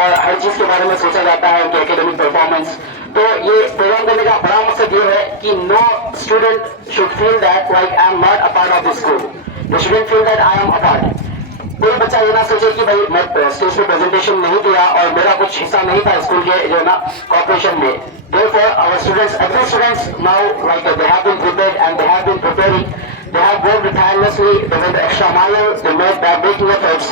اور ہر چیز کے بارے میں سوچا جاتا ہے ان کے اکیڈمک پرفارمنس. تو یہ پروگرام کرنے کا بڑا مقصد یہ ہے کہ no student should feel that like I am not a part of this school. They shouldn't feel that I am a part. کوئی بچہ یہ نہ سوچے کہ بھائی میں اسٹیج پہ پریزنٹیشن نہیں کیا اور میرا کچھ حصہ نہیں تھا اسکول کے جو ہے نا کوآپریشن میں. Therefore, our students, every students now, like they have been prepared and they have been preparing. They have worked tirelessly. They went the extra mile. They made backbreaking efforts,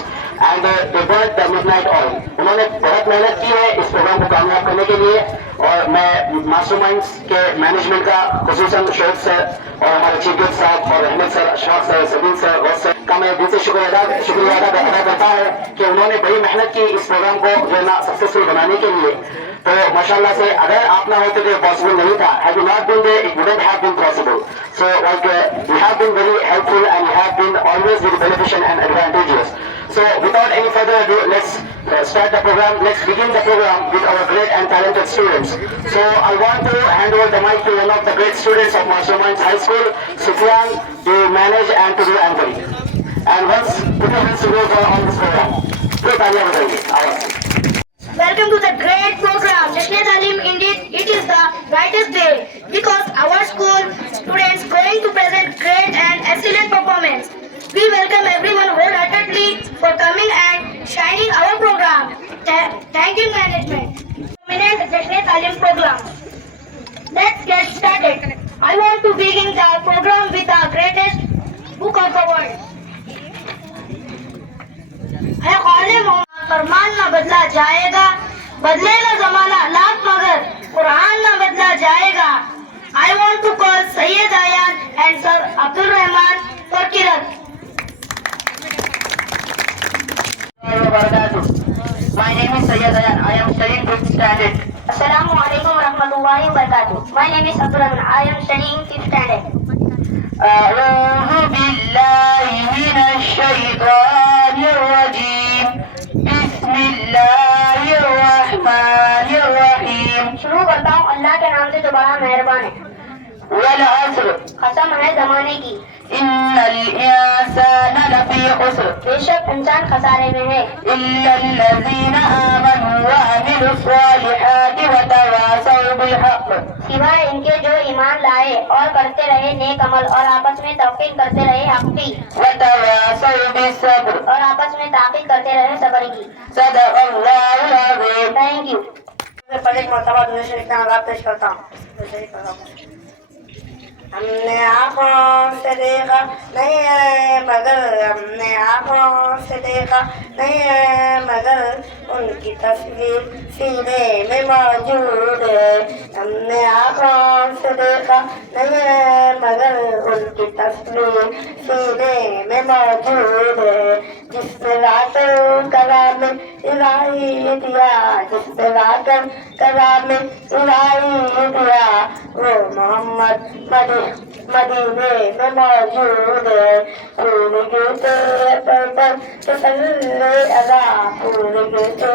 and they burnt the midnight oil. انہوں نے بہت محنت کی ہے اس programme کو کامیاب کرنے کے لیے. اور میں ماسٹر مائنڈس کے مینجمنٹ کا خصوصاً شعیب سر اور ہمارے چیف گیسٹ صاحب اور احمد سر، اشفاق سر، سبین سر، غوث سر کا میں دل سے شکریہ ادا کرتا ہے کہ انہوں نے بڑی محنت کی اس پروگرام کو جو ہے نا سکسیسفل بنانے کے لیے. تو ماشاءاللہ سے اگر آپ نہ ہوتے تو پاسبل نہیں تھا. Had you not been there, it wouldn't have been possible. So like you have been very helpful and you have been always very beneficial and advantageous. So without any further ado, let's start the program. Let's begin the program with our great and talented students. So I want to hand over the mic to one of the great students of Masterminds High School, Sufyan, to manage and to do anchoring. And once put your hands together on this program. Good idea. Welcome to the great program. Jashn-e Talim, indeed, it is the brightest day because our school students going to present great and excellent performance. We welcome everyone wholeheartedly for coming and shining our program. Thank you, management. Prominent Jashn-e Talim program. Let's get started. I want to begin the program with the greatest book of the world. فرمان نہ بدلا جائے گا، بدلے گا زمانہ لاکھ مگر قرآن نہ بدلا جائے گا. I want to call Sayyid Ayan and Sir Abdul Rahman for Kirat. My name is Sayyid Ayan. I am studying 5th standard. Assalamu alaikum wa rahmatullahi wa barakatuh. My name is Abdul Rahman. I am studying 5th standard. أعوذ بالله من الشيطان الرجيم. بسم الله الرحمن الرحيم. شروع کرتا ہوں اللہ کے نام سے جو بڑا مہربان ہے. والعصر. قسم ہے زمانے کی. إن الإنسان لفي خسر. بے شک انسان خسارے میں ہے. إلا الذين آمنوا وعملوا الصالحات وتواصوا بالحق. سوائے ان کے جو ایمان لائے اور کرتے رہے نیک عمل اور آپس میں توقیر کرتے رہے حق کی. وتواصوا بالصبر. اور آپس میں تاکید کرتے رہے صبر کی. صدق الله العظيم. Thank you. میں پہلے ایک مرتبہ دوسرے شریف کا آغاز پیش کرتا ہوں. ہم نے آنکھوں سے دیکھا نہیں ہے مگر، ہم نے آنکھوں سے دیکھا نہیں ہے مگر ان کی تصویر سینے میں موجود ہے. ہم نے آنکھوں سے دیکھا نہیں ہے مگر ان کی تصویر سینے میں موجود ہے. جس نے لا کر کلام الہی دیا، جس نے لا کر کلام الہی دیا، وہ محمد مدینے میں موجود ہے. پھول گرتے پر پر تسلی علی، پھول گرتے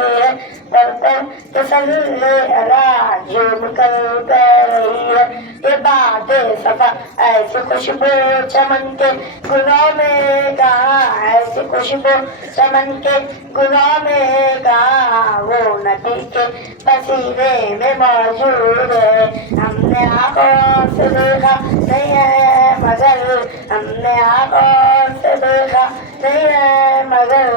پر پر تسلی علی، جھوم کر کہہ رہی ہے یہ بات صفا. ایسی خوشبو چمن کے گلوں میں کہاں، ایسی خوشبو چمن کے گلوں میں کہاں، وہ نبی کے پسینے میں موجود ہے. ہم نے آنکھوں سے دیکھا نہیں ہے مگر، ہم نے آنکھوں سے دیکھا نہیں ہے مگر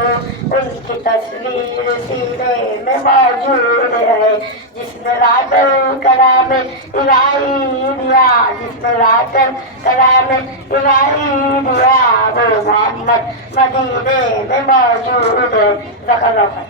ان کی تصویر سینے میں موجود ہے. جس نے لا کر کلام الہی دیا، جس نے لا کر کلام الہی دیا، وہ محمد مدینے میں موجود ہے. ذکر رکھا.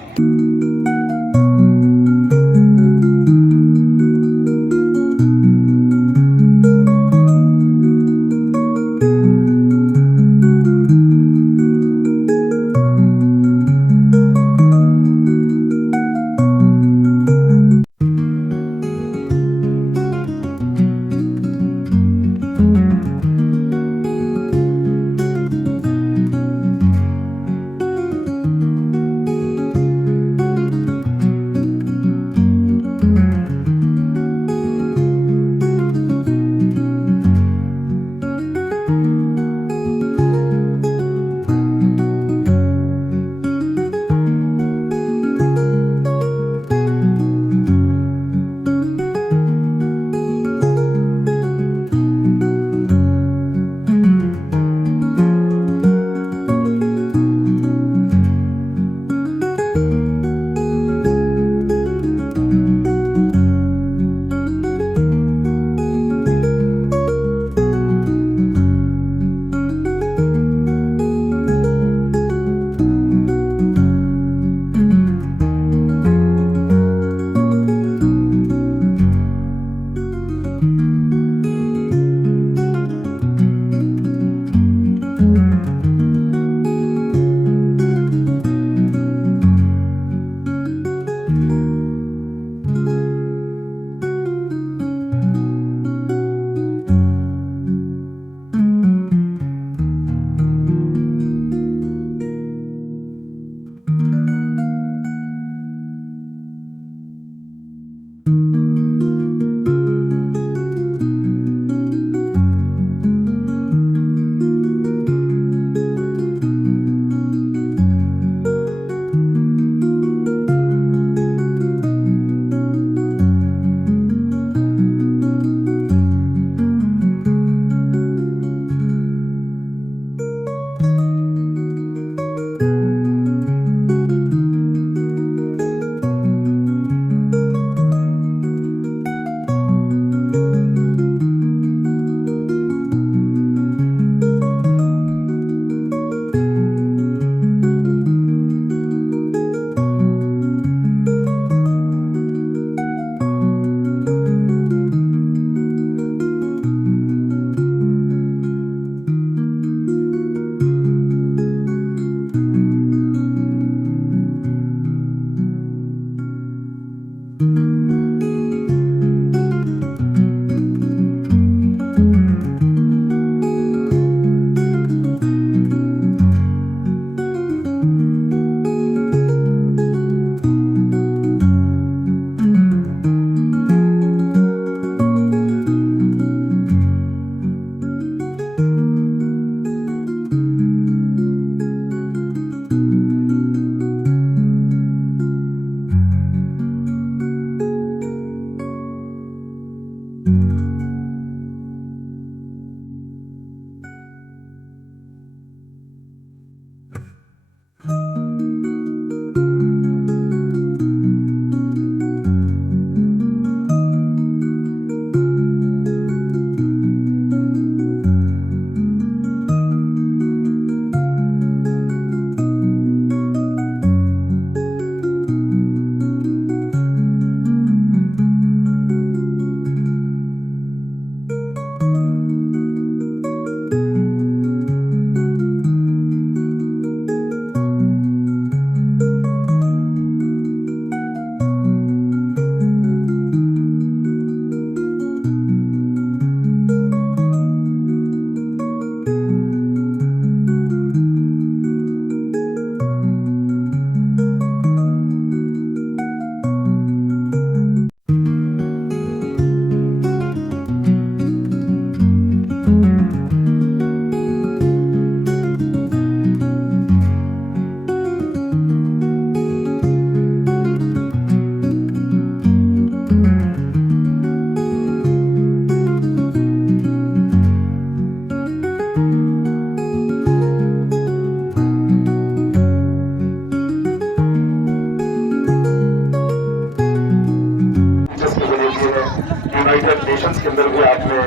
सेशंस के अंदर भी आपने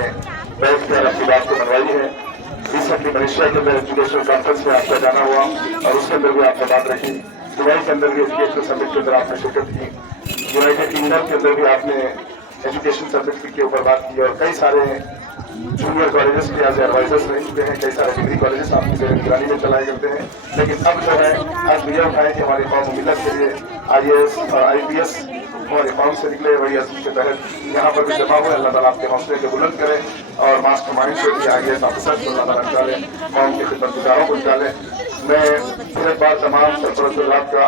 बैठ कर अपनी बात को मनवाई है। रिसेंटली मलेशिया के अंदर एजुकेशनल कॉन्फ्रेंस में आपका जाना हुआ और उसके अंदर भी आपने बात रखी। दुबई के अंदर भी एजुकेशनल समिट के अंदर आपने शिरकत की। यूनाइटेड किंगडम के अंदर भी आपने एजुकेशन समिट के ऊपर बात की और कई सारे जूनियर कॉलेजेस के आज एडवाइजर्स रह चुके हैं। कई सारे डिग्री कॉलेजेस आपकी जेर निगरानी में चलाए करते हैं। लेकिन अब जो है आज भैया उठाए कि हमारी कौम मिलत के लिए IAS और IPS हमारे कौम से निकले, वही असूल के तहत यहाँ पर भी जमा हुए। अल्लाह ताला आपके हौसले के बुलंद करे और मास्टर माइंड से भी IAS ऑफिसर्स को अल्लाह ताला निकाले, कौम के खिदमतगारों को निकाले। मैं फिर एक बार तमाम सरपरस्त का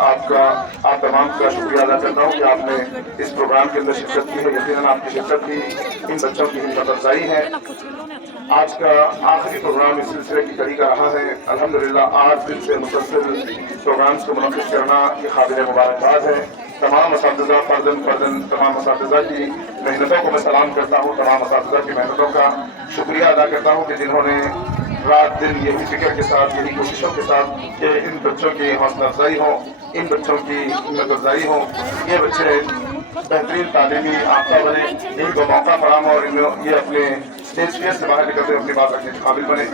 आप तमाम का शुक्रिया अदा करता हूँ कि आपने इस प्रोग्राम के अंदर शिरकत की है। यकीनन आपकी शिरकत भी इन बच्चों की हिम्मत अफजाई है। आज का आखिरी प्रोग्राम इस सिलसिले की कड़ी का रहा है। अल्हम्दुलिल्लाह 8 दिन से मुसलसल प्रोग्राम्स को मुनक़िद करना ये काबिल मुबारकबाद है। तमाम असातिज़ा फर्दन तमाम असातिज़ा की मेहनतों को मैं सलाम करता हूँ। तमाम असातिज़ा की मेहनतों का शुक्रिया अदा करता हूँ कि जिन्होंने रात दिन यही फिक्र के साथ, यही कोशिशों के साथ कि इन बच्चों की हौसला अफजाई हो, इन बच्चों की हिम्मत अफजाई हो, ये बच्चे बेहतरीन तालीमी याफ्ता बने, इनको मौका फराम और ये अपने स्टेज फेयर से बाहर निकलते अपनी बात रखने के काबिल बने।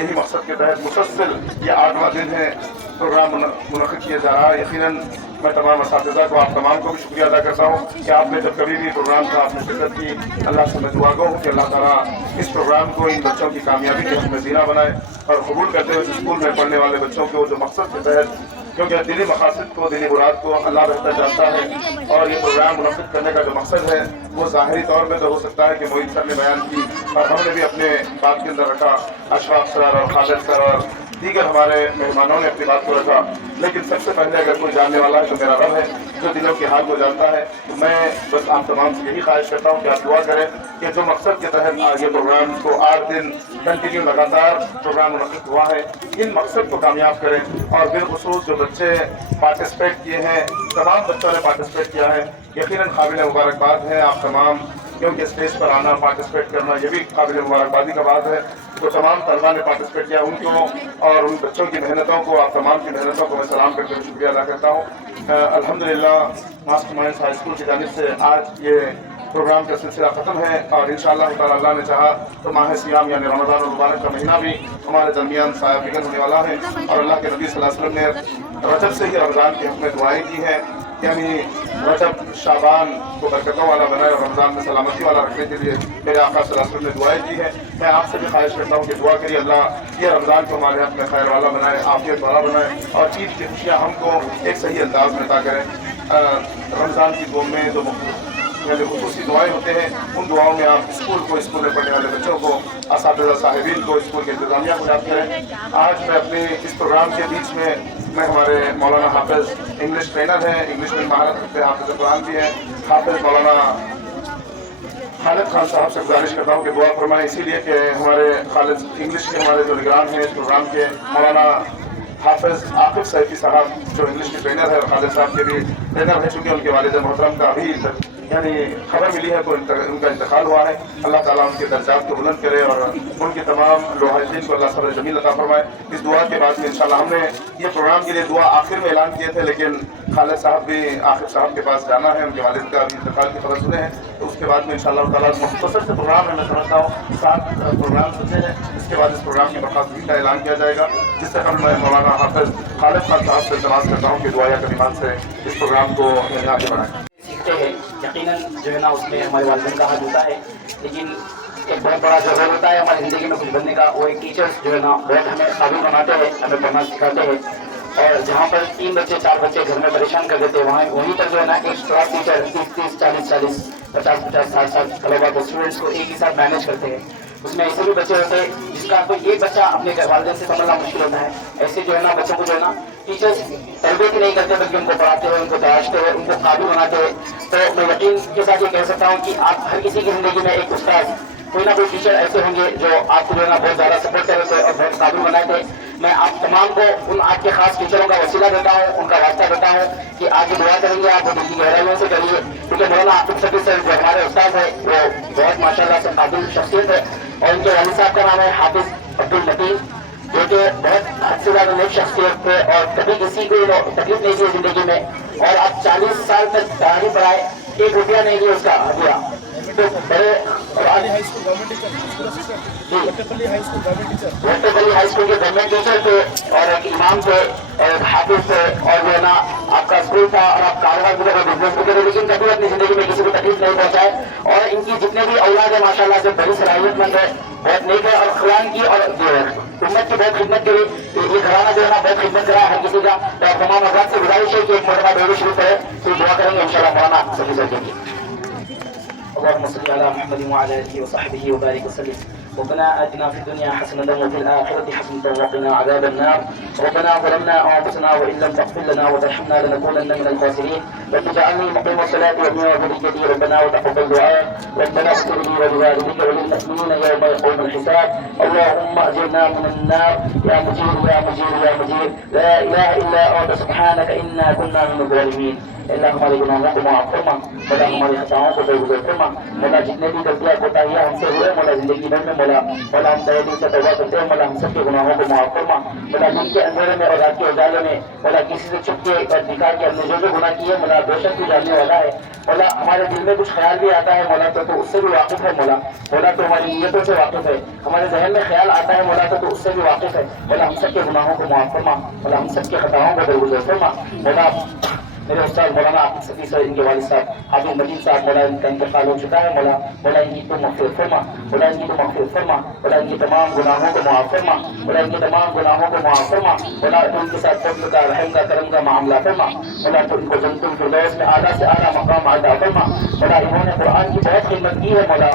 यही मकसद के तहत मुसलसल ये 8वां दिन है प्रोग्राम मुनक़िद किया जा रहा है। यकीनन मैं तमाम असातिज़ा को, आप तमाम को भी शुक्रिया अदा करता हूँ कि आपने जब कभी भी प्रोग्राम का आपने शिरकत की। अल्लाह से मैं दुआ गो हूँ कि अल्लाह ताला इस प्रोग्राम को इन बच्चों की कामयाबी के हमें ज़ीना बनाए और कबूल करते हुए स्कूल में पढ़ने वाले बच्चों को जो मकसद के तहत, क्योंकि दिली मकासद को, दिली मुराद को अल्लाह बेहतर जानता है और ये प्रोग्राम मुनक़िद करने का जो मकसद है वो ज़ाहिरी तौर पर तो हो सकता है कि मोहित सर ने बयान की और हमने भी अपने बात के अंदर रखा, अशफाक सर और खालिद सर और दीगर हमारे मेहमानों ने अपनी बात को रखा। लेकिन सबसे पहले अगर कोई जानने वाला है तो मेरा रब है जो दिलों के हाल को जानता है। तो मैं बस आप तमाम से यही ख्वाहिश करता हूँ कि आप दुआ करें कि जो मकसद के तहत आज ये प्रोग्राम को 8 दिन कंटिन्यू लगातार प्रोग्राम मुनक़िद हुआ है, इन मकसद को कामयाब करें। और बिलख़ुसूस जो बच्चे पार्टिसिपेट किए हैं, तमाम बच्चों ने पार्टिसिपेट किया है, यकीनन काबिल मुबारकबाद है आप तमाम, क्योंकि स्टेज पर आना, पार्टिसिपेट करना ये भी काबिल मुबारकबादी का बात है। तो तमाम तलबा ने पार्टिसिपेट किया, उनको और उन बच्चों की मेहनतों को, आप तमाम की मेहनतों को मैं सलाम करके शुक्रिया अदा करता हूँ। अल्हम्दुलिल्लाह मास्टर माइंड्स हाई स्कूल की जानिब से आज ये प्रोग्राम का सिलसिला ख़त्म है और इंशाअल्लाह ताला अल्लाह ने चाहा तो माह सियाम यानी रमज़ान मुबारक का महीना भी हमारे दरमियान साया फिगर होने वाला है। और अल्लाह के नबी सल्लल्लाहु अलैहि वसल्लम ने रजब से ही रमज़ान के हक़ में दुआएँ की हैं, यानी रजब शाबान को बरकतों वाला बनाए और रमज़ान में सलामती वाला रखने के लिए मेरे आका सल्लल्लाहु अलैहि वसल्लम ने दुआएँ की हैं। मैं आपसे भी ख्वाहिश करता हूँ कि दुआ करिए अल्लाह ये रमज़ान को हमारे हक़ में खैर वाला बनाए, आफियत वाला बनाए और ईद की खुशियाँ हमको एक सही अंदाज में अता करें। रमज़ान की दुआ में जो यानी खुसूसी दुआएँ होते हैं, उन दुआओं में आप स्कूल में पढ़ने वाले बच्चों को, असातिज़ा साहिबीन को, स्कूल के इंतज़ामिया को याद करें। आज मैं अपने इस प्रोग्राम के बीच में मैं हमारे मौलाना हाफिज़ इंग्लिश ट्रेनर हैं, इंग्लिश में महारत रखते हैं, हाफिज़ कुरान भी हैं, हाफिज़ मौलाना खालिद खान साहब से गुजारिश करता हूँ कि दुआ फरमाएं, इसीलिए कि हमारे खालिद इंग्लिश के हमारे जो निगरान हैं इस प्रोग्राम के, मौलाना हाफिज़ आकिब सैफी साहब जो इंग्लिश के ट्रेनर है और खालिद साहब के भी ट्रेनर है, चूँकि उनके वालिद मोहतरम का अभी यानी खबर मिली है तो उनका इंतकाल हुआ है। अल्लाह ताला उनके दर्जात को बुलंद करे और उनके तमाम लोहाजीन को अल्लाह सब्र जमील अता फरमाए। इस दुआ के बाद में इंशाल्लाह हमने ये प्रोग्राम के लिए दुआ आखिर में ऐलान किए थे, लेकिन खालिद साहब भी आकिब साहब के पास जाना है, उनके वालिद का अभी इंतकाल की खबर सुने हैं, तो उसके बाद में इंशाल्लाह ताला मुख्तसर से प्रोग्राम है, मैं समझता हूँ 7 प्रोग्राम सोचे हैं। इसके बाद इस प्रोग्राम की बर्खास्तगी का ऐलान किया जाएगा, जिससे कल मैं मौलाना हाफिज़ खालिद खान साहब से इल्तमास करता हूँ कि दुआ या कलिमात से इस प्रोग्राम को आगे बढ़ाएं। सीखते हैं, यकीनन जो है ना उसमें हमारे वालिदैन का हाथ होता है, लेकिन एक बहुत बड़ा जो रोल होता है हमारी ज़िंदगी में कुछ बनने का, वो एक टीचर्स जो है ना बहुत हमें काबिल बनाते हैं, हमें पढ़ना सिखाते हैं। और जहाँ पर 3 बच्चे 4 बच्चे घर में परेशान कर देते हैं, वहीं पर जो है ना एक क्लास टीचर 30 40 50 60 तलबा को, स्टूडेंट्स को एक ही साथ मैनेज करते हैं। उसमें ऐसे भी बच्चे होते हैं जिसका कोई एक बच्चा अपने घर वालिदैन से समझना मुश्किल होता है। ऐसे जो है ना बच्चों को जो है ना टीचर्स तरबियत नहीं करते, बल्कि उनको पढ़ाते हैं, उनको तराशते हैं, उनको काबिल बनाते हैं। तो मैं यकीन के साथ ये कह सकता हूँ कि आप हर किसी की ज़िंदगी में एक उस्ताद, कोई ना कोई टीचर ऐसे होंगे जो आपको जो है ना बहुत ज़्यादा सपोर्ट कर रहे थे और बहुत काबिल बनाए थे। मैं आप तमाम को उन आपके खास टीचरों का वसीला देता हूँ, उनका वास्ता देता हूँ कि आगे दुआ करेंगे, आप दिल की गहराइयों से करिए, क्योंकि मौलाना आकिब सैफी सर जो हमारे उस्ताद है वो बहुत माशाल्लाह से काबिल शख्सियत है। और उनके वालिद साहब का नाम है हाफिज़ अब्दुल मतीन, जो कि बहुत हद से ज़्यादा नेक शख्सियत थे और कभी किसी को तकलीफ नहीं दी ज़िंदगी में। और अब 40 साल तक तारीफ पढ़ाए, 1 रुपया नहीं दिया उसका हदिया। तो बड़े اور آج high school government teacher Vatpally high school government teacher Vatpally high school کے گورنمنٹ ٹیچر تھے اور ایک امام تھے اور ایک حافظ تھے اور جو ہے نا آپ کا اسکول تھا اور آپ کاروبار بھی کرے بزنس بھی کرے لیکن کبھی اپنی زندگی میں کسی کو تکلیف نہیں پہنچائے اور ان کی جتنے بھی اولاد ہیں ماشاء اللہ سے بڑی صلاحیت مند ہے بہت نیک ہے اور قرآن کی اور جو ہے امت کی بہت خدمت کری یہ گھرانہ جو ہے نا بہت خدمت کرا ہے ہر کسی کا تو تمام حضرات سے گزارش ہے کہ ایک مرتبہ درود شریف ہے تو دعا کریں گے انشاءاللہ مولانا سبھی سر کے لیے اللهم صل على محمد وعلى اله وصحبه وبارك وسلم ربنا آتنا في الدنيا حسنة وفي الآخرة حسنة وقنا عذاب النار ربنا ظلمنا أنفسنا وإن لم تغفر لنا وترحمنا لنكونن من الخاسرين رب اجعلني مقيم الصلاة ومن وذريتي ربنا وتقبل دعاء ربنا اغفر لي ولوالديك وللمؤمنين يوم يقوم الحساب اللهم أجرنا من النار يا مجير يا مجير يا مجير لا إله إلا أنت سبحانك إنا كنا من الظالمين اللہ ہمارے گناہوں کو معاف فرما مولا ہماری خطاؤں کو درگزر فرما مولا جتنے بھی غلطیاں کوتاہیاں ہم سے ہوئے مولا زندگی بھر میں مولا ہم تہہ دل سے توبہ کرتے ہیں مولا ہم سب کے گناہوں کو معاف فرما مولا دن کے اندھیرے میں اور رات کے اجالے میں مولا کسی سے چھپ کے اور دکھا کے ہم نے جو گناہ کیے مولا بے شک تو جاننے والا ہے مولا ہمارے دل میں کچھ خیال بھی آتا ہے مولا تو اس سے بھی واقف ہے مولا تو ہماری نیتوں سے واقف ہے ہمارے ذہن میں خیال آتا ہے مولا تو اس سے بھی واقف ہے مولا ہم سب کے گناہوں کو معاف فرما مولا ہم سب کے خطاؤں کو درگزر فرما مولا میرے استاد مولانا عاطف صفی صاحب ان کے والد صاحب حافظ مجید صاحب مولا ان کا انتقال ہو چکا ہے مولا ان کی تو مغفرت فرما مولا ان کی تو مغفرت فرما مولا ان کی تمام گناہوں کو معاف فرما مولا ان کے تمام گناہوں کو معاف فرما مولا تو ان کے ساتھ فضل کا رحم کا کرم کا معاملہ فرما مولا تو ان کو جنت الفردوس میں اعلیٰ سے اعلیٰ مقام عطا فرما مولا انہوں نے قرآن کی بہت خدمت کی ہے مولا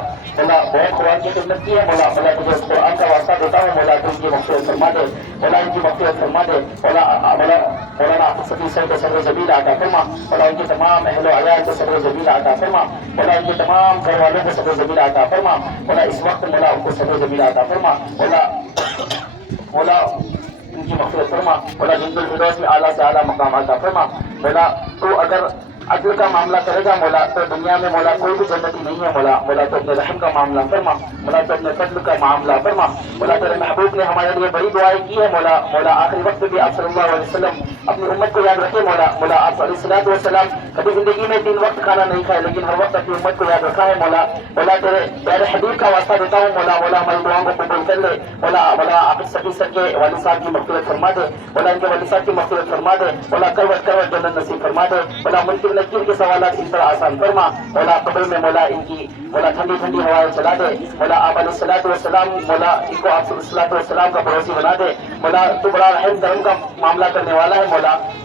بہت قرآن کی خدمت کی ہے مولا تجھے اس قرآن کا واسطہ دیتا ہوں مولا تو ان کی مغفرت فرما دے مولا ان کی مغفرت فرما دے مولانا عاطف صفی صاحب کو صبر جمیل عطا فرما مولا ان کے تمام اہل و عیال کو صبر جمیل عطا فرما مولا ان کے تمام گھر والوں کو صبر جمیل عطا فرما مولا اس وقت مولا ان کو صبر جمیل عطا فرما مولا ان کی مغفرت فرما مولا جنت الفردوس میں اعلیٰ سے اعلیٰ مقام عطا فرما مولا تو اگر عدل کا معاملہ کرے گا مولا تو دنیا میں مولا کوئی بھی جنتی نہیں ہے مولا تو اپنے رحم کا معاملہ فرما مولا تو اپنے فضل کا معاملہ فرما مولا تیرے محبوب نے ہمارے لیے بڑی دعائیں کی ہے مولا آخری وقت بھی آپ صلی اللہ علیہ وسلم اپنی امت کو یاد رکھے مولا آپ علیہ الصلوۃ والسلام کبھی زندگی میں 3 وقت کھانا نہیں کھائے لیکن ہر وقت اپنی امت کو یاد رکھا ہے مولا تیرے پیارے حبیب کا واسطہ دیتا ہوں مولا ہماری دعاؤں کو قبول کر لے مولا عاطف صفی سر کے والد صاحب کی مغفرت فرما دے مولا ان کے والد صاحب کی مغفرت فرما دے مولا کروٹ جنت نصیب فرما دے مولا منکر نکیر کے سوالات ان پر آسان فرما مولا قبر میں مولا ان کی ٹھنڈی ہوائیں چلا دے مولا آپ علیہ الصلوۃ والسلام مولا ان کو آپ صلی اللہ علیہ وسلم کا پڑوسی بنا دے مولا تو بڑا رحم کرم کا معاملہ کرنے والا ہے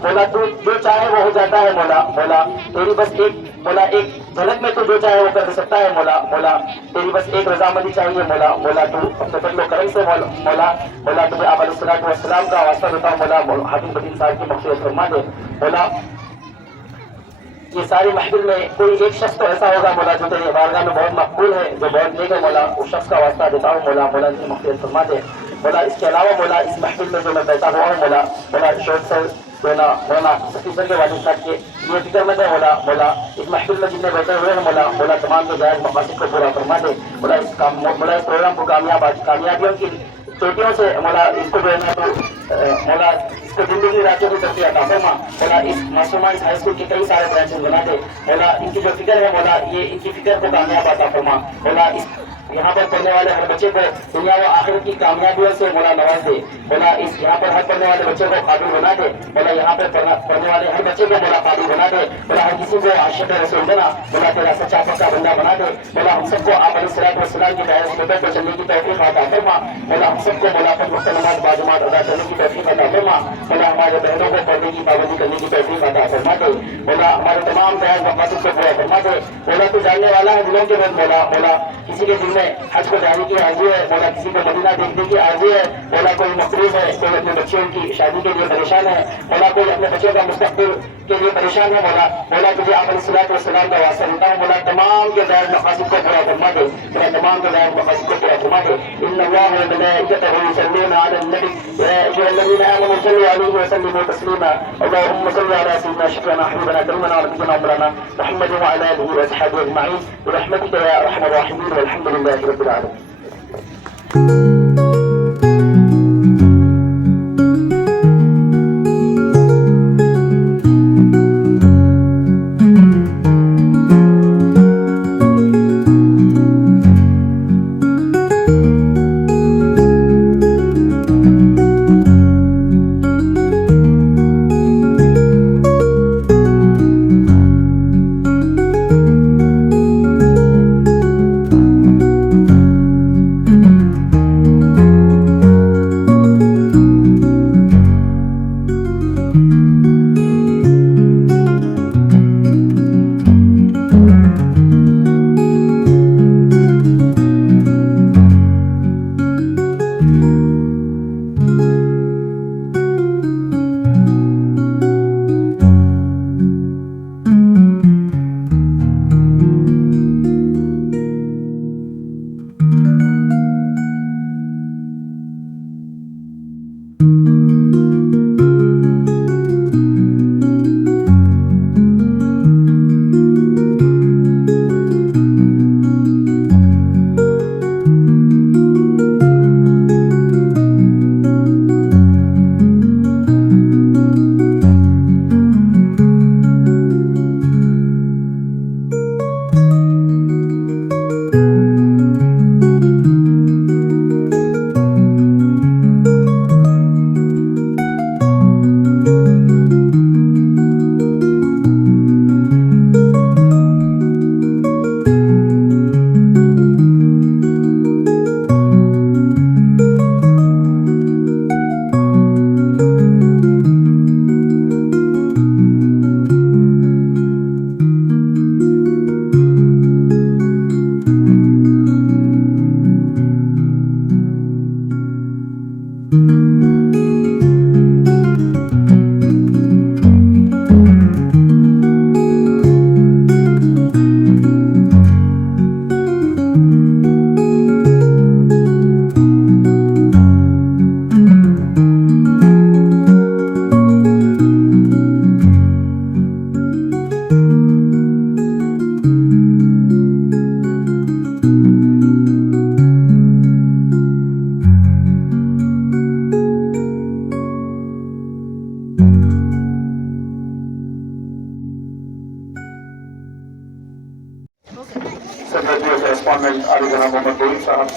مولا تو جو چاہے وہ ہو جاتا ہے مولا تیری بس ایک جھلک میں تو جو چاہے وہ کر سکتا ہے مولا تیری بس ایک رضامندی چاہیے مولا تو اپنے فضل و کرم سے مولا تجھے آپ علیہ الصلوۃ والسلام کا واسطہ دیتا ہوں مولا حافظ مدین صاحب کی مغفرت فرما دے مولا یہ ساری محفل میں کوئی ایک شخص تو ایسا ہوگا مولا جو تیری بارگاہ میں بہت مقبول ہے جو بہت نیک ہے مولا اس شخص کا واسطہ دیتا ہوں مولا ان کی مغفرت فرما دے مولا اس کے علاوہ مولا اس محفل میں جو میں بیٹھا ہوا ہوں مولا شوق سر مولانا صفی سر کے والد صاحب کے یہ فکر مند ہے مولا اس محفل میں جتنے بیٹھے ہوئے ہیں مولا تمام کے جائز مقاصد کو پورا فرما دے مولا اس پروگرام کو کامیابیوں کی چوٹیوں سے مولا اس کو جو ہے نا مولا اس کو زندگی راتوں کی ترقی عطا فرما مولا اس معصومہ اس ہائی اسکول کے کئی سارے برانچز بنا دے مولا ان کی جو فکر ہے مولا یہ ان کی فکر کو کامیاب عطا فرما مولا یہاں پر پڑھنے والے ہر بچے کو دنیا و آخرت کی کامیابیوں سے مولا نواز دے مولا یہاں پر ہر پڑھنے والے بچے کو قابل بنا دے مولا یہاں پر پڑھنے والے ہر بچے کو مولا قابل بنا دے مولا ہر کسی کو عاشق رسول دینا مولا تیرا سچا پکا بندہ بنا دے مولا ہم سب کو آپ علیہ الصلوۃ والسلام کی دائرہ سنت پر چلنے کی توفیق عطا فرما مولا ہم سب کو مولا پر نماز باجماعت ادا کرنے کی توفیق عطا فرما مولا ہمارے بہنوں کو پڑھنے کی پابندی کرنے کی توفیق عطا فرما دے مولا ہمارے تمام جائز مقاصد کو پورا فرما دے مولا تو جاننے والا ہے دلوں کے بعد مولا کسی کے دل میں حج کو جانے کی آرزو ہے مولا کسی کو مدینہ دیکھنے کی آرزو ہے مولا کوئی مصروف ہے کوئی اپنے بچوں کی شادی کے لیے پریشان ہے مولا کوئی اپنے بچوں کا مستقبل کے لیے پریشان ہے مولا تجھے آپ علیہ الصلوۃ والسلام کا واسطہ دیتا ہوں مولا تمام کے جائز مقاصد کو پورا فرما دے تمام کے جائز مقاصد کو پورا فرما دے ان اللہ وملائکتہ یصلون علی النبی یا ایھا الذین آمنوا صلوا علیہ وسلموا تسلیما اللهم صل علی سیدنا شفیعنا حبیبنا کریمنا ونبینا مولانا محمد وعلی آلہ واصحابہ اجمعین برحمتک یا ارحم الراحمین والحمد للہ رب العالمین.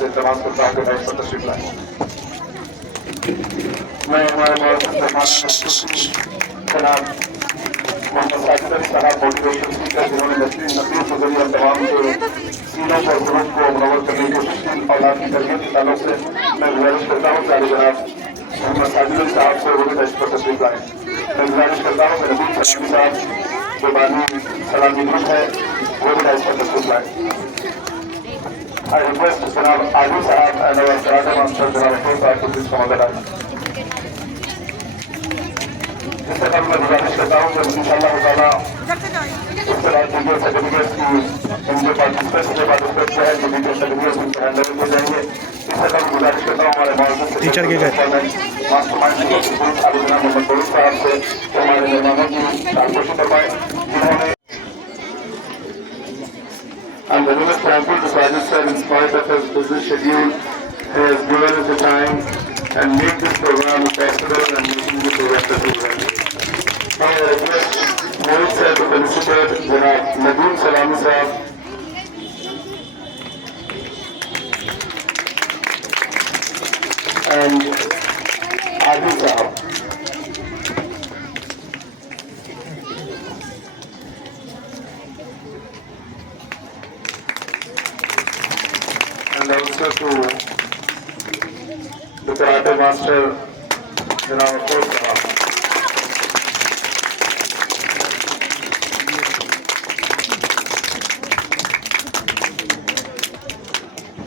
से इल्तमास करता हूँ कि मैं इस पर तशरीफ लाएं। मैं हमारे जनाब मोहम्मद साजिद अली साहब मोटिवेशन स्पीकर, जिन्होंने नसीब गुजरी और तमाम के सीनों पर ग्रुप को मुनव्वर करने की कोशिश की और आपकी तरबियत के ताल्लुक से मैं गुजारिश करता हूँ कि जनाब मोहम्मद साजिद अली साहब से वो भी इस पर तशरीफ लाएं। मैं गुजारिश करता हूँ कि नबी सलामी साहब जो बानी सलामी ग्रुप है वो भी इस पर तशरीफ लाएं। I request जनाब आदिल साहब and our कराटे मास्टर जनाब अफरोज साहब को प्लीज कम लगाएं। इससे कल मैं गुजारिश करता हूँ कि इंशाअल्लाह ताला उसके बाद वीडियो सर्टिफिकेट्स की इनके पार्टिसिपेट्स जो है जो वीडियो सर्टिफिकेट्स उनके हैंडल हो जाएंगे। इससे कल गुजारिश करता हूँ हमारे टीचर के मास्टर माइंड आलू जनाब मोहम्मद बरूज साहब से हमारे मेहमानों की तारकोशी करवाएं, जिन्होंने I'm very much thankful to Sajid sir, in spite of his busy schedule, he has given us the time and made this program possible and making the program possible. Now I request Mohit sir to consider Janab Nadeem Salami sahab and Adil sahab. And also to the karate master, Janab Afroz Sahab.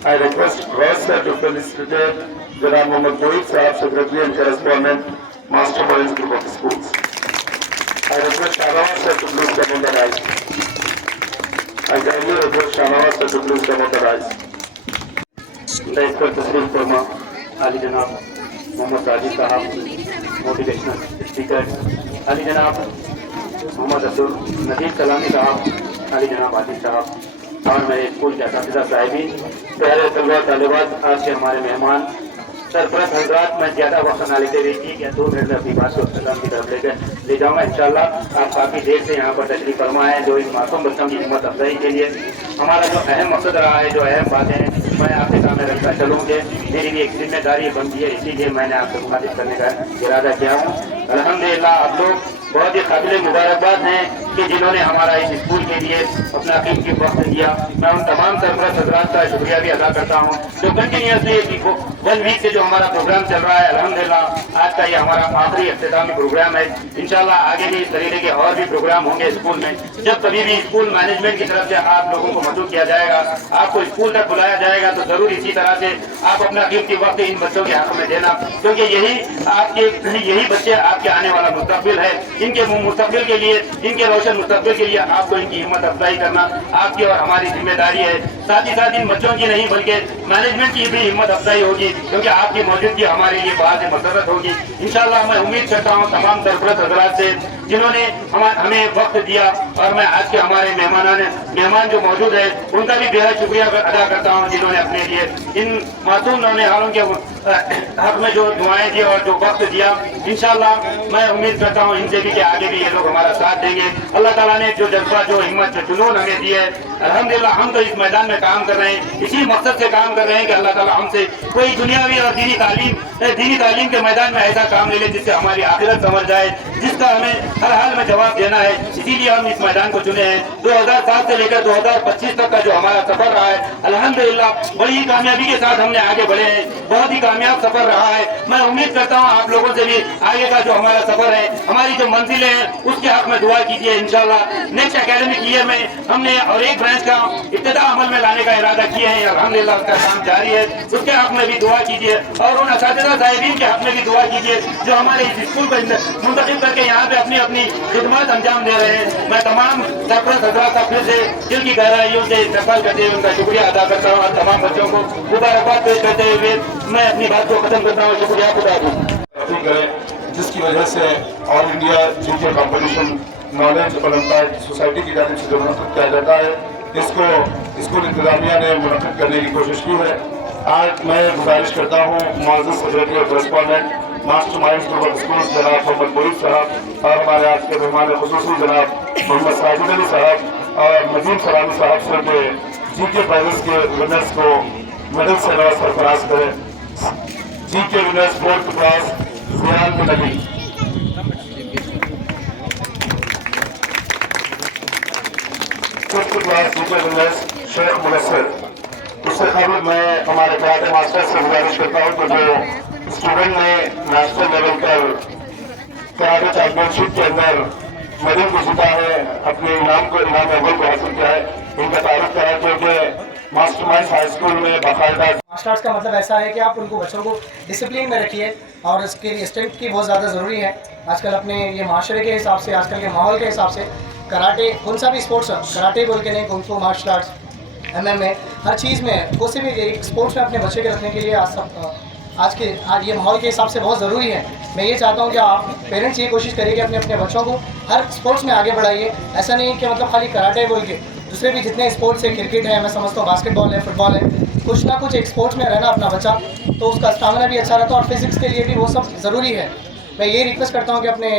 I request Ross sir to felicitate Janab Mohammad Mohit Sahab, Secretary and Correspondent, Masterminds Group of Schools. I request Shahnawaz sir to please come on the rise. I kindly request Shahnawaz sir to please come on the rise. इस पर तशरीफ फरमा अली जनाब मोहम्मद साजिद साहब motivational speaker, Ali जनाब मोहम्मद अब्दुल नदीम सलामी साहब, अली जनाब आदिल साहब और मेरे स्कूल के असातिज़ा साहिबीन, प्यारे तलबा तालिबात, आज के हमारे मेहमान, सरपरस्त हज़रात, मैं ज़्यादा वक्त न लेते हुए 1 या 2 मिनट में अपनी बात को अख्ताम की तरफ ले जाऊँगा इंशाअल्लाह। आप काफ़ी देर से यहाँ पर तशरीफ फरमा है, जो इस मासूम बच्चों की हिम्मत अफजाई के लिए हमारा जो अहम मकसद रहा है, जो अहम बातें हैं, मैं आपके सामने रखता चलूँगे। मेरी भी एक जिम्मेदारी बनती है, इसीलिए मैंने आपको मुखातिब करने का इरादा किया हूँ। अल्हम्दुलिल्लाह आप लोग बहुत ही काबिल मुबारकबाद हैं कि जिन्होंने हमारा इस स्कूल के लिए अपना कीमती वक्त दिया। मैं उन तमाम सरपरस्त हज़रात का शुक्रिया भी अदा करता हूँ जो कंटिन्यूसली 1 वीक से जो हमारा प्रोग्राम चल रहा है। अल्हम्दुलिल्लाह आज का ये हमारा आखिरी इख्तितामी प्रोग्राम है। इंशाअल्लाह आगे भी इस तरीके के और भी प्रोग्राम होंगे स्कूल में। जब कभी भी स्कूल मैनेजमेंट की तरफ से आप लोगों को मदद किया जाएगा, आपको स्कूल तक बुलाया जाएगा, तो जरूर इसी तरह से आप अपना कीमती वक्त इन बच्चों के हक में देना, क्योंकि यही बच्चे आपके आने वाला मुस्तकबिल है। इनके मुस्तकबिल के लिए, इनके रोशन मुस्तकबिल के लिए आपको इनकी हिम्मत अफजाई करना आपकी और हमारी जिम्मेदारी है। साथ ही साथ इन बच्चों की नहीं बल्कि मैनेजमेंट की भी हिम्मत अफजाई होगी, क्योंकि आपकी मौजूदगी हमारे लिए बहुत मसरत होगी। इंशाअल्लाह मैं उम्मीद करता हूँ तमाम सरपरस्त हज़रात से जिन्होंने हमें वक्त दिया, और मैं आज के हमारे मेहमान जो मौजूद है उनका भी बेहद शुक्रिया अदा करता हूँ, जिन्होंने अपने लिए इन मासूम नौनिहालों के हक में जो दुआएं दी और जो वक्त दिया। इंशाअल्लाह मैं उम्मीद करता हूँ इनसे भी कि आगे भी ये लोग हमारा साथ देंगे। अल्लाह ताला ने जो जज्बा, जो हिम्मत, जो जुनून हमें दी है, अल्हम्दुलिल्लाह हम तो इस मैदान में काम कर रहे हैं, इसी मकसद से काम कर रहे हैं कि अल्लाह ताला हमसे कोई दुनियावी और दीनी तालीम के मैदान में ऐसा काम ले ले जिससे हमारी आखिरत समझ जाए, जिसका हमें हर हाल में जवाब देना है। इसीलिए हम इस मैदान को चुने हैं। 2007 से लेकर 2025 तक का जो हमारा सफर रहा है, अल्हम्दुलिल्लाह बड़ी कामयाबी के साथ हमने आगे बढ़े हैं। बहुत ही कामयाब सफर रहा है। मैं उम्मीद करता हूँ आप लोगों से भी आगे का जो हमारा सफर है, हमारी जो मंजिलें हैं, उसके हक में दुआ कीजिए। इंशाअल्लाह नेक्स्ट एकेडमिक ईयर में हमने और एक ब्रांच का इब्तिदा अमल में लाने का इरादा किए हैं। अल्हम्दुलिल्लाह उसका काम जारी है, उसके हक में भी दुआ कीजिए और उन असातिज़ा साहिबीन के हक में भी दुआ कीजिए जो हमारे इस स्कूल को मुंतखब करके यहाँ पे अपनी अपनी खिदमत अंजाम दे रहे हैं। मैं तमाम सरपरस्त हज़रात का फिर से दिल की गहराइयों से इस्तकबाल करते हुए उनका शुक्रिया अदा करता हूँ और तमाम बच्चों को मुबारकबाद पेश करते हुए मैं अपनी बात को खत्म करता हूँ। शुक्रिया, खुदा हाफ़िज़। जिसकी वजह से all India GK competition knowledge olympiad society की जानिब से जो मुनक़िद किया जाता है, इसको स्कूल इंतजामिया ने मुनक़िद करने की कोशिश की है। आज मैं गुजारिश करता हूँ मुअज़्ज़ज़ सेक्रेटरी और correspondent master minds group of schools जनाब मोहम्मद मोहित साहब और हमारे आज के मेहमान ख़ुसूसी जनाब मोहम्मद साजिद अली साहब और नदीम सलामी साहब से जीके प्राइज़ के विनर्स को मेडल से नवाज सरफराज करें। GK winners 4th class Ziyan bin Ali. Fifth class GK winners Sheikh Munassir. उससे कबल मैं हमारे कराटे मास्टर से गुजारिश करता हूँ कि जो स्टूडेंट ने नेशनल लेवल पर कराटे चैंपियनशिप के अंदर मेडल को जीता है, अपने इनाम अव्वल को हासिल किया है, इनका तारुफ करा क्योंकि मास्टरमाइंड हाई स्कूल में बाकायदा मार्शल आर्ट्स का मतलब ऐसा है कि आप उनको बच्चों को डिसिप्लिन में रखिए और इसके लिए स्ट्रेंथ की बहुत ज़्यादा ज़रूरी है। आजकल अपने ये माशरे के हिसाब से, आजकल के माहौल के हिसाब से कराटे, कौन सा भी स्पोर्ट्स है, कराटे बोल के नहीं, कुंग फू, मार्शल आर्ट्स, MMA, हर चीज़ में कोई भी एक स्पोर्ट्स में अपने बच्चे के रखने के लिए आज ये माहौल के हिसाब से बहुत ज़रूरी है। मैं ये चाहता हूँ कि आप पेरेंट्स ये कोशिश करिए कि अपने अपने बच्चों को हर स्पोर्ट्स में आगे बढ़ाइए। ऐसा नहीं कि मतलब खाली कराटे बोल के, दूसरे भी जितने स्पोर्ट्स है, क्रिकेट है, मैं समझता हूँ बास्केटबॉल है, फुटबॉल है, कुछ ना कुछ एक स्पोर्ट्स में रहना अपना बच्चा, तो उसका स्टामिना भी अच्छा रहता है और फिजिक्स के लिए भी वो सब ज़रूरी है। मैं ये रिक्वेस्ट करता हूँ कि अपने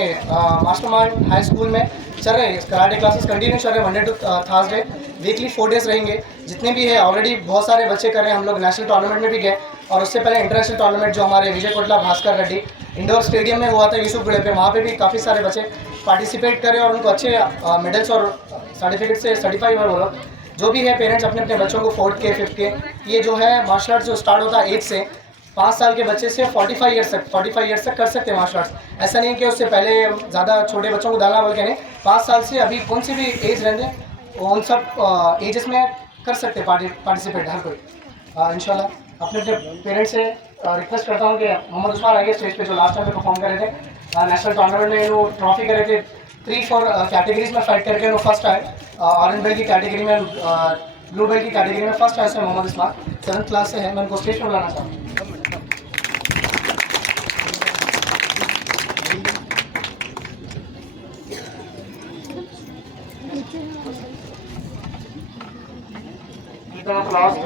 मास्टरमाइंड हाई स्कूल में चल रहे कराटे क्लासेस कंटिन्यू चल रहे, Monday to Thursday, weekly 4 days रहेंगे। जितने भी है ऑलरेडी बहुत सारे बच्चे कर रहे हैं, हम लोग नेशनल टूर्नामेंट में भी गए और उससे पहले इंटरनेशनल टूर्नामेंट जो हमारे विजय कोटला भास्कर रेड्डी इंडोर स्टेडियम में हुआ था यूसुफगढ़ पे, वहाँ पे भी काफ़ी सारे बच्चे पार्टिसिपेट करें और उनको अच्छे मेडल्स और सर्टिफिकेट से सर्टिफाई हुए। वो लोग जो भी है, पेरेंट्स अपने अपने बच्चों को 4th के 5th के, ये जो है मार्शल आर्ट्स जो स्टार्ट होता है एज से, 5 साल के बच्चे से 45 ईयर्स तक कर सकते हैं मार्शल आर्ट्स। ऐसा नहीं कि उससे पहले ज़्यादा छोटे बच्चों को डालना बोल के नहीं, 5 साल से अभी कौन सी भी एज रहने उन सब एजेस में कर सकते हैं पार्टिसिपेट हर कोई। इंशाल्लाह अपने अपने पेरेंट्स से रिक्वेस्ट करता हूँ कि मोहम्मद उस्मान आइए स्टेज पे, जो लास्ट टाइम में परफॉर्म कर रहे थे नेशनल टूर्नामेंट में, वो ट्रॉफी कर रहे थे 3-4 कैटेगरीज में फाइट करके वो फर्स्ट आए। ऑरेंज बेल्ट की कैटेगरी में, ब्लू बेल्ट की कैटेगरी में फर्स्ट आए। मोहम्मद उस्मान 7th क्लास से है, मैं उनको स्टेज पर बुलाना चाहता हूँ।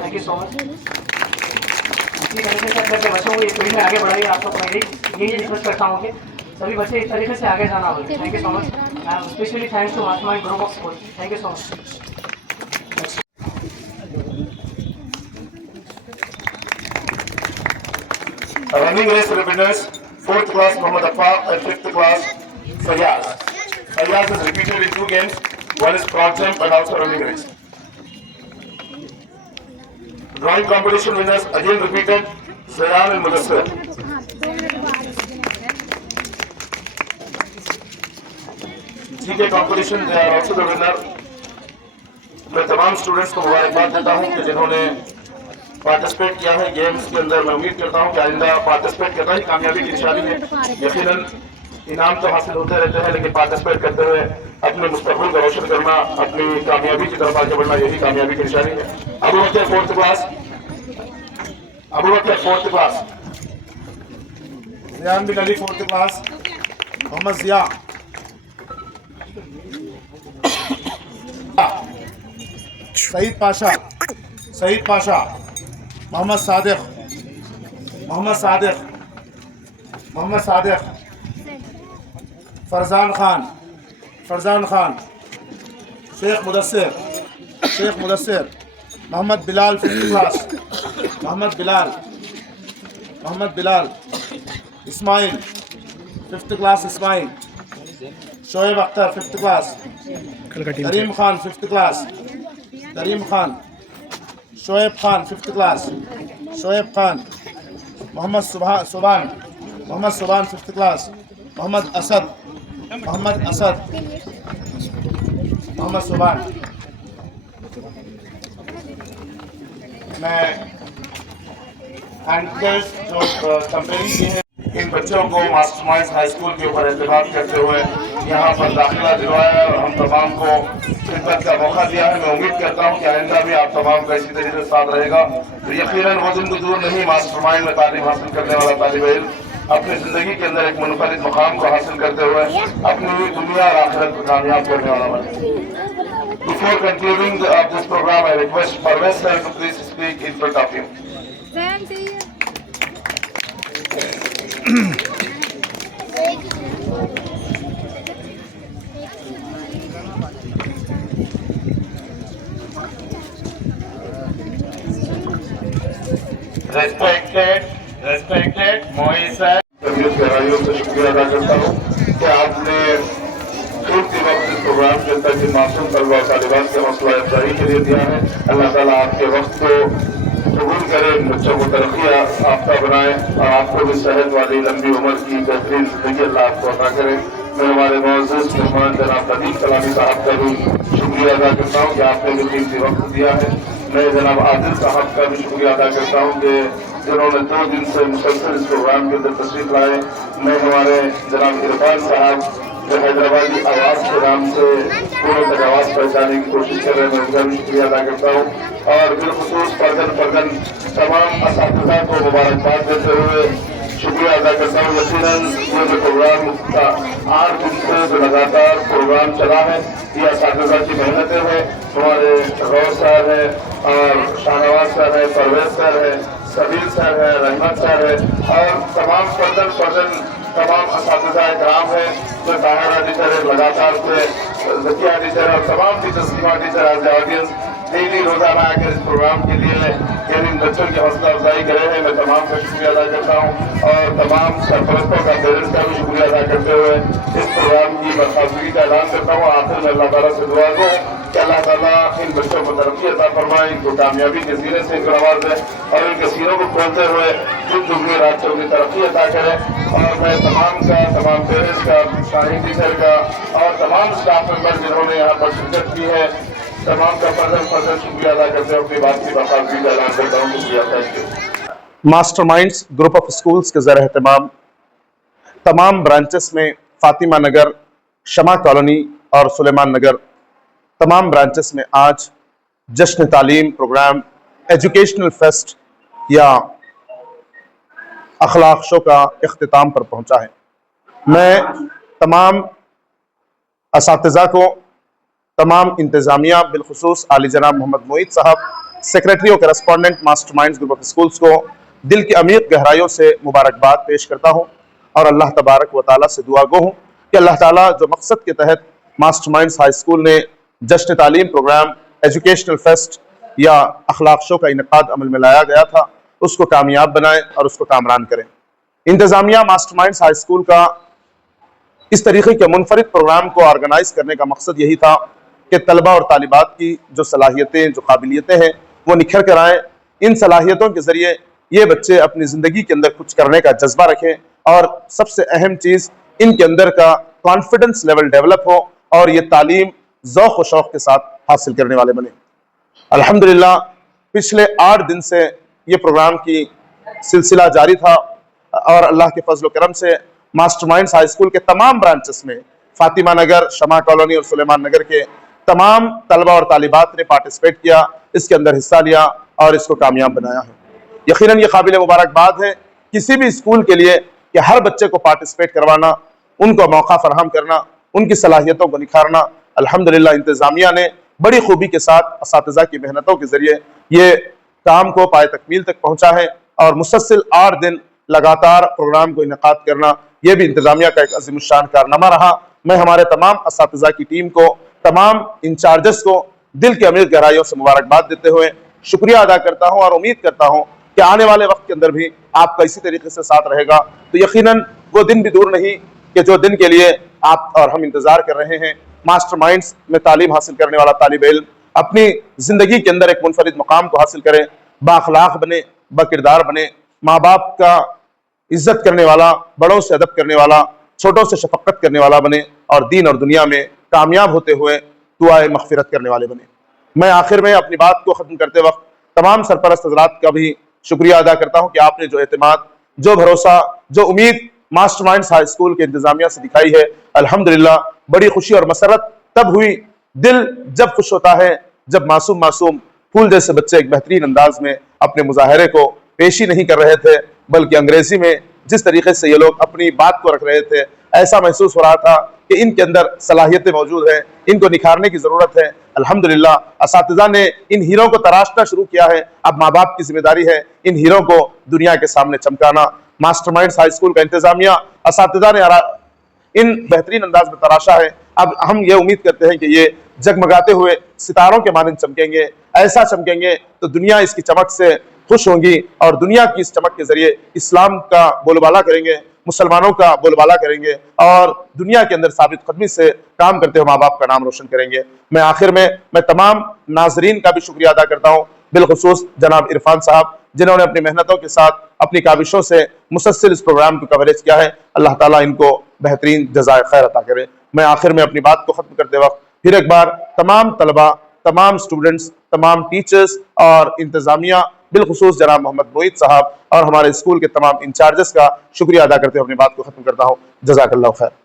Thank you so much. इसी तरीके से अपने बच्चों को ये फील्ड में आगे बढ़ाइए। आप लोग मैं यही रिक्वेस्ट करता हूँ कि सभी बच्चे इस तरीके से आगे जाना होगा। Thank you so much. Specially thanks to mastermind group of school. Thank you so much. Running race winners 4th class Mohammad Affaq and 5th class Fayyaz. Fayyaz has repeated in 2 games. One is frog jump and also running race. Drawing competition winners again repeated Zayan and Mudassir. GK competition they are also the winner. मैं तमाम students को मुबारकबाद देता हूँ कि जिन्होंने participate किया है गेम्स के अंदर। मैं उम्मीद करता हूँ कि आइंदा पार्टिसिपेट करना ही कामयाबी की निशानी है। यकीनन इनाम तो हासिल होते रहते हैं, लेकिन पार्टिसिपेट करते हुए अपने मुस्तकबिल को रोशन करना, अपनी कामयाबी की तरफ आगे बढ़ना, यही कामयाबी की निशानी है। Abu Bakar 4th class, Abu Bakar 4th class, Ziyan bin Ali 4th class, Mohammad Ziya, Saeed Pasha, Mohammad Sadiq, Farzan Khan, Sheikh Mudassir, Mohammad Bilal 5th class, Mohammad Bilal, Ismail 5th class, Shoaib Akhtar 5th class, Karim Khan 5th class, Shoaib Khan 5th class, Mohammad Subhan 5th class, Mohammad Asad, Subhan. मैं एंकर्स जो कंपेयरिंग की है, इन बच्चों को मास्टरमाइंड हाई स्कूल के ऊपर एतबार करते हुए यहाँ पर दाखिला दिलवाया है और हम तमाम को खिदमत का मौका दिया है। मैं उम्मीद करता हूँ कि आइंदा भी आप तमाम का इसी तरीके से साथ रहेगा। तो यकीनन वो दिन दूर नहीं, मास्टरमाइंड में तालीम हासिल करने वाला तालिब इल्म अपनी जिंदगी के अंदर एक मुनफरिद मुकाम को हासिल करते हुए अपनी दुनिया और आखिरत को कामयाब करने वाला बने। Before concluding this program, I request Parvez sir to please speak in front of you. respected Moise sir. तबीयत गहराइयों से शुक्रिया अदा करता हूँ कि आपने कीमती वक्त इस प्रोग्राम के अंदर जिन मासूम तलबा और तालिबात के हौसला अफजाई के लिए दिया है। अल्लाह ताला आपके वक्त को कबूल करे, बच्चों को तरक्की याफ्ता बनाए और आपको भी सेहत वाली लंबी उम्र की बेहतरीन जिंदगी अल्लाह आपको अता करे। मैं हमारे मुअज़्ज़िज़ मेहमान जनाब नदीम कलामी साहब का भी शुक्रिया अदा करता हूँ कि आपने भी कीमती वक्त दिया है। मैं जनाब आदिल साहब का भी शुक्रिया अदा करता हूँ कि जिन्होंने 2 दिन से मुसलसल इस प्रोग्राम के अंदर तशरीफ लाए। मैं हमारे जनाब इरफान साहब जो हैदराबादी आवाज़ के नाम से पूरे तक आवाज़ पहुँचाने की कोशिश कर रहे हैं, मैं उनका भी शुक्रिया अदा करता हूँ। और बिलखुसूस फर्दन तमाम असातिज़ा को मुबारकबाद देते हुए शुक्रिया अदा करता हूँ। यकीनन ये जो प्रोग्राम 8 दिन से जो लगातार प्रोग्राम चला है, ये असातिज़ा की मेहनतें हैं। हमारे गौस सर है और शाहनवाज सर है, परवेज सर है, सबीर सर है, रहमत सर है और तमाम फर्दन तमाम असातिज़ा इकराम है जो ताहिरा टीचर है, लगातार से ज़किया टीचर और तमाम भी Taslima teacher as audience daily रोजाना आकर इस प्रोग्राम के लिए यानी इन बच्चों की हौसला अफजाई करे हैं। मैं तमाम का शुक्रिया अदा करता हूँ और तमाम सरपरस्तों का पेरेंट्स का भी शुक्रिया अदा करते हुए इस प्रोग्राम की बर्खास्तगी का ऐलान करता हूँ। आखिर में अल्लाह ताला से दुआ गो कि अल्लाह ताला इन बच्चों को तरक्की अता फरमाए, इनको कामयाबी के सीने से इनको नवाजे और इनके सीनों को खोलते हुए दिन दुगनी रात चौगनी तरक्की अता करे। और मैं तमाम पेरेंट्स का, शाहीन टीचर का और तमाम स्टाफ मेंबर जिन्होंने यहाँ पर शिरकत की है, तमाम का फर्जन शुक्रिया अदा करते हुए अपनी बात की बर्खास्तगी का ऐलान करता हूँ। शुक्रिया, thank you. Masterminds group of schools के ज़र एहतमाम तमाम ब्रांचेस में फातिमा नगर, शमा कॉलोनी और सुलेमान नगर तमाम ब्रांचेस में आज जश्न तालीम प्रोग्राम एजुकेशनल फेस्ट या अखलाक शो का इख्तिताम पर पहुंचा है। मैं तमाम असातिज़ा को, तमाम इंतज़ामिया, बिलखुसूस आली जनाब मोहम्मद मोईद साहब, सेक्रेटरी और correspondent masterminds group of schools को दिल की अमीर गहराइयों से मुबारकबाद पेश करता हूँ और अल्लाह तबारक व ताला से दुआ गो हूँ कि अल्लाह ताला जो मकसद के तहत मास्टरमाइंड्स हाई स्कूल ने जश्न तालीम प्रोग्राम एजुकेशनल फेस्ट या अखलाक शो का इनकाद अमल में लाया गया था, उसको कामयाब बनाए और उसको कामरान करें। इंतज़ामिया मास्टरमाइंड्स हाई स्कूल का इस तरीके के मुनफरिद प्रोग्राम को ऑर्गेनाइज करने का मकसद यही था कि तलबा और तालिबात की जो सलाहियतें, जो काबिलियतें हैं वो निखर कर आएँ। इन सलाहियतों के ज़रिए ये बच्चे अपनी ज़िंदगी के अंदर कुछ करने का जज्बा रखें और सबसे अहम चीज़ इनके अंदर का कॉन्फिडेंस लेवल डेवलप हो और ये तालीम ज़ौक़ व शौक़ के साथ हासिल करने वाले बने। अल्हम्दुलिल्लाह पिछले 8 दिन से ये प्रोग्राम की सिलसिला जारी था और अल्लाह के फजल व करम से मास्टरमाइंड्स हाई स्कूल के तमाम ब्रांचेस में फातिमा नगर, शमा कॉलोनी और सुलेमान नगर के तमाम तलबा और तालिबात ने पार्टिसिपेट किया, इसके अंदर हिस्सा लिया और इसको कामयाब बनाया है। यकीनन ये काबिल मुबारकबाद है किसी भी स्कूल के लिए कि हर बच्चे को पार्टिसिपेट करवाना, उनको मौका फराहम करना, उनकी सलाहियतों को निखारना। अल्हम्दुलिल्लाह इंतज़ामिया ने बड़ी खूबी के साथ असातिज़ा की मेहनतों के ज़रिए ये काम को पाए तकमील तक पहुँचा है और मुसलसल 8 दिन लगातार प्रोग्राम को इनेकाद करना ये भी इंतज़ामिया का एक अज़ीमुश्शान कारनामा रहा। मैं हमारे तमाम असातिज़ा की टीम को, तमाम इंचार्जेस को दिल की अमीर गहराइयों से मुबारकबाद देते हुए शुक्रिया अदा करता हूँ और उम्मीद करता हूँ कि आने वाले वक्त के अंदर भी आपका इसी तरीके से साथ रहेगा। तो यकीनन वो दिन भी दूर नहीं कि जो दिन के लिए आप और हम इंतज़ार कर रहे हैं। मास्टरमाइंड्स में तालीम हासिल करने वाला तालिब इल्म अपनी ज़िंदगी के अंदर एक मुनफरिद मकाम को हासिल करे, बाअखलाक बने, बाकिरदार बने, माँ बाप का इज्जत करने वाला, बड़ों से अदब करने वाला, छोटों से शफक़त करने वाला बने और दीन और दुनिया में कामयाब होते हुए दुआए मग़फ़िरत करने वाले बने। मैं आखिर में अपनी बात को ख़त्म करते वक्त तमाम सरपरस्त हज़रात का भी शुक्रिया अदा करता हूँ कि आपने जो एतमाद, जो भरोसा, जो उम्मीद मास्टरमाइंड्स हाई स्कूल के इंतज़ामिया से दिखाई है, अल्हम्दुलिल्लाह बड़ी खुशी और मसरत तब हुई। दिल जब खुश होता है जब मासूम फूल जैसे बच्चे एक बेहतरीन अंदाज में अपने मुजाहरे को पेशी नहीं कर रहे थे, बल्कि अंग्रेजी में जिस तरीके से ये लोग अपनी बात को रख रहे थे, ऐसा महसूस हो रहा था कि इनके अंदर सलाहियतें मौजूद हैं, इनको निखारने की ज़रूरत है। अल्हम्दुलिल्लाह असातिज़ा ने इन हीरों को तराशना शुरू किया है। अब माँ बाप की जिम्मेदारी है इन हीरों को दुनिया के सामने चमकाना। मास्टरमाइंड्स हाई स्कूल का इंतज़ामिया असातिज़ा ने इन बेहतरीन अंदाज में तराशा है। अब हम ये उम्मीद करते हैं कि ये जगमगाते हुए सितारों के मानंद चमकेंगे। ऐसा चमकेंगे तो दुनिया इसकी चमक से خوش ہوں گی اور دنیا کی اس چمک کے ذریعے اسلام کا بول بالا کریں گے، مسلمانوں کا بول بالا کریں گے اور دنیا کے اندر ثابت قدمی سے کام کرتے ہوئے ماں باپ کا نام روشن کریں گے۔ میں آخر میں تمام ناظرین کا بھی شکریہ ادا کرتا ہوں، بالخصوص جناب عرفان صاحب جنہوں نے اپنی محنتوں کے ساتھ اپنی کاوشوں سے مسلسل اس پروگرام کو کوریج کیا ہے۔ اللہ تعالیٰ ان کو بہترین جزائے خیر عطا کرے۔ میں آخر میں اپنی بات کو ختم کرتے وقت پھر ایک بار تمام طلباء، تمام اسٹوڈنٹس، تمام ٹیچرز اور انتظامیہ، بالخصوص جناب محمد معید صاحب اور ہمارے اسکول کے تمام انچارجز کا شکریہ ادا کرتے ہوئے اپنی بات کو ختم کرتا ہوں۔ جزاک اللہ خیر۔